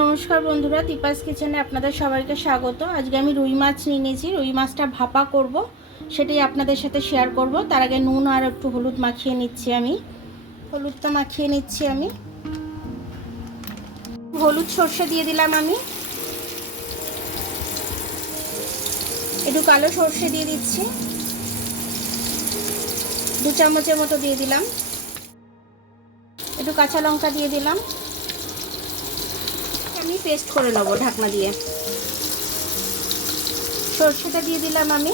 নমস্কার বন্ধুরা, দীপাস কিচেনে আপনাদের সবাইকে স্বাগত। আজকে আমি রুই মাছ নিয়ে নিয়েছি। রুই মাছটা ভাপা করব, সেটাই আপনাদের সাথে শেয়ার করব। তার আগে নুন আর একটু হলুদ মাখিয়ে নিচ্ছি। হলুদটা মাখিয়ে নিচ্ছি। হলুদ সর্ষে দিয়ে দিলাম। আমি একটু কালো সর্ষে দিয়ে দিচ্ছি, 2 চামচের মতো দিয়ে দিলাম। একটু কাঁচা লঙ্কা দিয়ে দিলাম। আমি পেস্ট করে নেব ঢাকনা দিয়ে। সর্ষেটা দিয়ে দিলাম। আমি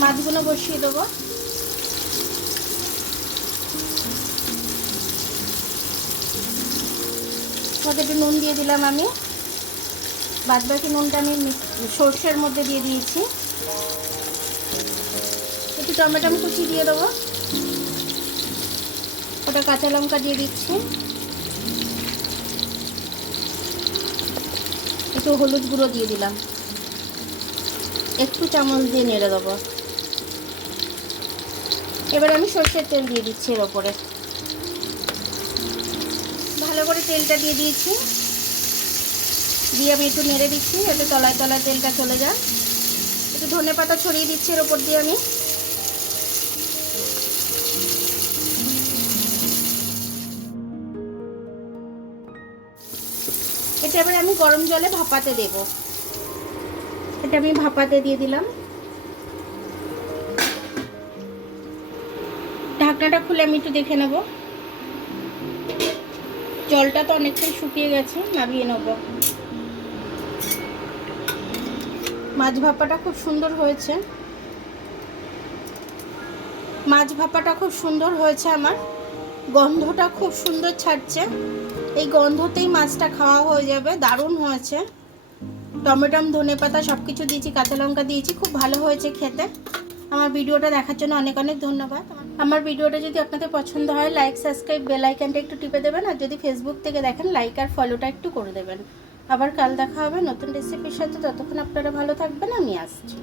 মাছগুলো বসিয়ে দেবো। একটু নুন দিয়ে দিলাম। আমি বাদবাকি নুনটা আমি সর্ষের মধ্যে দিয়ে দিয়েছি। একটু টমেটো কুচি দিয়ে দেবো। ওটা কাঁচা লঙ্কা দিয়ে দিচ্ছি। একটু হলুদ গুঁড়ো দিয়ে দিলাম। একটু চামচ দিয়ে নেড়ে দেবো। এবার আমি সর্ষের তেল দিয়ে দিচ্ছি এর ওপরে। ভালো করে তেলটা দিয়ে দিয়েছি, দিয়ে আমি একটু নেড়ে দিচ্ছি যাতে তলায় তলায় তেলটা চলে যায়। একটু ধনেপাতা ছড়িয়ে দিচ্ছি এর ওপর দিয়ে। আমি এটা এবার আমি গরম জলে ভাপাতে দেব। এটা আমি ভাপাতে দিয়ে দিলাম। ঢাকনাটা খুলে আমি একটু দেখে নেব। জলটা তো অনেকটাই শুকিয়ে গেছে, নামিয়ে নেব। মাছ ভাপাটা খুব সুন্দর হয়েছে। আমার গন্ধটা খুব সুন্দর ছাড়ছে। এই গন্ধতেই মাছটা খাওয়া হয়ে যাবে। দারুণ হয়েছে। টমেটো ধনেপাতা সব কিছু দিয়েছি, কাঁচা লঙ্কা দিয়েছি, খুব ভালো হয়েছে খেতে। আমার ভিডিওটা দেখার জন্য অনেক অনেক ধন্যবাদ। আমার ভিডিওটা যদি আপনাদের পছন্দ হয়, লাইক সাবস্ক্রাইব বেল আইকনটা একটু টিপে দেবেন। আর যদি ফেসবুক থেকে দেখেন, লাইক আর ফলোটা একটু করে দেবেন। আবার কাল দেখা হবে নতুন রেসিপির সাথে। ততক্ষণ আপনারা ভালো থাকবেন। আমি আসছি।